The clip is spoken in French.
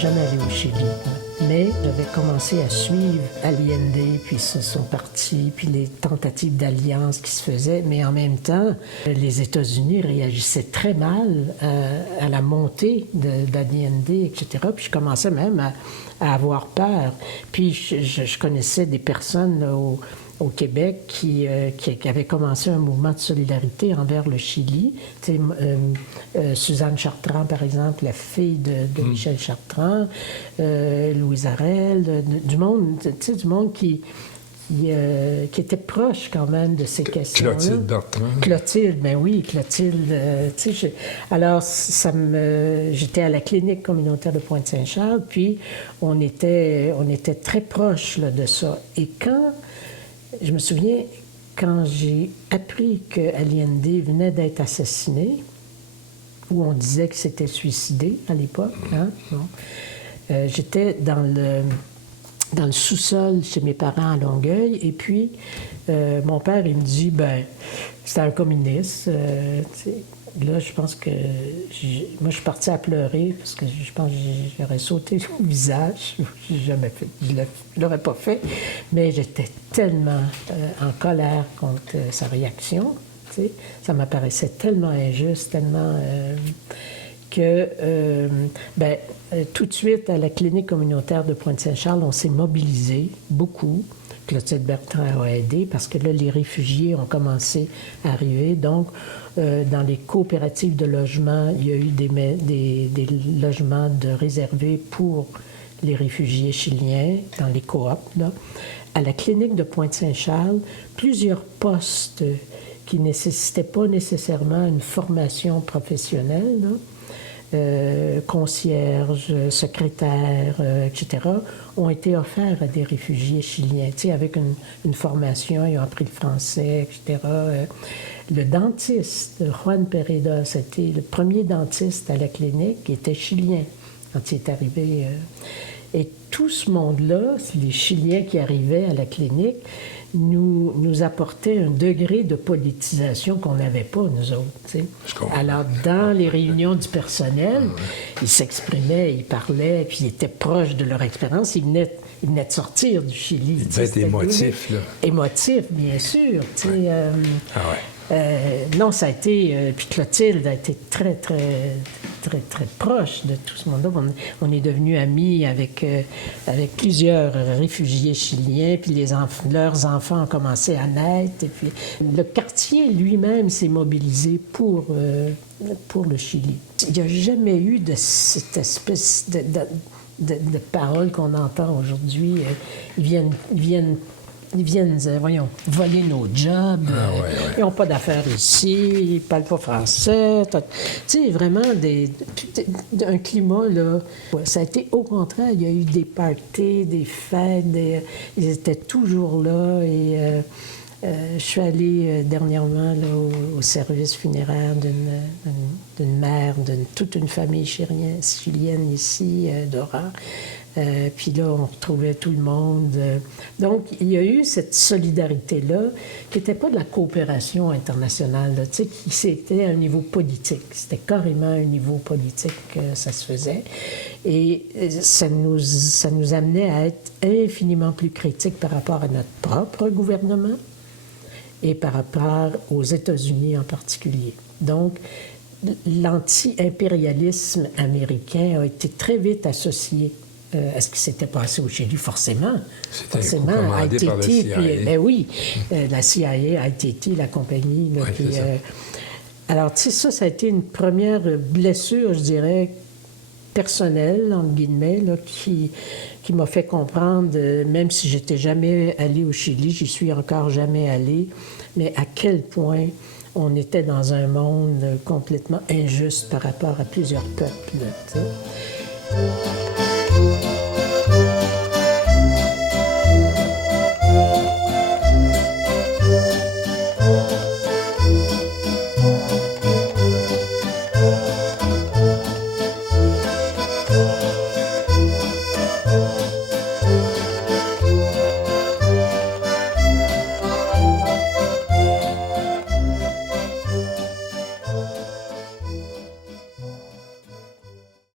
jamais allé au Chili. Mais j'avais commencé à suivre Allende, puis son parti, puis les tentatives d'alliance qui se faisaient. Mais en même temps, les États-Unis réagissaient très mal à la montée d'Allende, etc. Puis je commençais même à avoir peur. Puis je connaissais des personnes là, au Québec qui avaient commencé un mouvement de solidarité envers le Chili. Suzanne Chartrand, par exemple, la fille de Michel Chartrand, Louise Arel, du monde qui était proche quand même de ces questions-là. Clotilde Bertrand. Clotilde, ben oui, Clotilde. Alors, j'étais à la clinique communautaire de Pointe-Saint-Charles, puis on était très proche là, de ça. Et je me souviens, quand j'ai appris que Allende venait d'être assassiné, où on disait qu'il s'était suicidé à l'époque, j'étais dans le sous-sol chez mes parents à Longueuil, et puis mon père, il me dit, c'était un communiste, Là, je pense que... Moi, je suis partie à pleurer parce que je pense que j'aurais sauté au visage. Je ne l'aurais pas fait. Mais j'étais tellement en colère contre sa réaction. Tu sais. Ça m'apparaissait tellement injuste, tellement... tout de suite, à la clinique communautaire de Pointe-Saint-Charles, on s'est mobilisé beaucoup. Clotilde Bertrand a aidé parce que là, les réfugiés ont commencé à arriver. Donc, dans les coopératives de logement, il y a eu des logements réservés pour les réfugiés chiliens dans les coops. Là. À la clinique de Pointe-Saint-Charles, plusieurs postes qui ne nécessitaient pas nécessairement une formation professionnelle, là, concierges, secrétaires, etc., ont été offerts à des réfugiés chiliens. Tu sais, avec une formation, ils ont appris le français, etc. Le dentiste, Juan Pereda, c'était le premier dentiste à la clinique qui était chilien quand il est arrivé. Et tout ce monde-là, les Chiliens qui arrivaient à la clinique, nous apportait un degré de politisation qu'on n'avait pas, nous autres. Tu sais. Alors, dans les réunions du personnel, ils s'exprimaient, ils parlaient, puis ils étaient proches de leur expérience. Ils venaient de sortir du Chili. Ils devaient être émotifs, là. Émotifs, bien sûr. Tu sais, non, ça a été... puis Clotilde a été très, très, très, très proche de tout ce monde-là. On est devenus amis avec plusieurs réfugiés chiliens, puis leurs enfants ont commencé à naître. Et puis le quartier lui-même s'est mobilisé pour le Chili. Il n'y a jamais eu de cette espèce de paroles qu'on entend aujourd'hui. Ils viennent voler nos jobs. Ils n'ont pas d'affaires ici, ils ne parlent pas français. Tu sais, vraiment un climat, là. Ça a été au contraire, il y a eu des parties, des fêtes, ils étaient toujours là. Et je suis allée dernièrement là, au service funéraire d'une mère, toute une famille chilienne ici, Dora. Puis là, on retrouvait tout le monde. Donc, il y a eu cette solidarité-là, qui n'était pas de la coopération internationale, là, tu sais, qui c'était à un niveau politique. C'était carrément un niveau politique que ça se faisait. Et ça nous amenait à être infiniment plus critiques par rapport à notre propre gouvernement et par rapport aux États-Unis en particulier. Donc, l'anti-impérialisme américain a été très vite associé à ce qui s'était passé au Chili, forcément. C'était commandé par la CIA. Puis, la CIA, ITT, la compagnie. Là, puis, alors, tu sais, ça a été une première blessure, je dirais, personnelle, entre guillemets, là, qui m'a fait comprendre, même si j'étais jamais allée au Chili, j'y suis encore jamais allée, mais à quel point on était dans un monde complètement injuste par rapport à plusieurs peuples. Tu sais.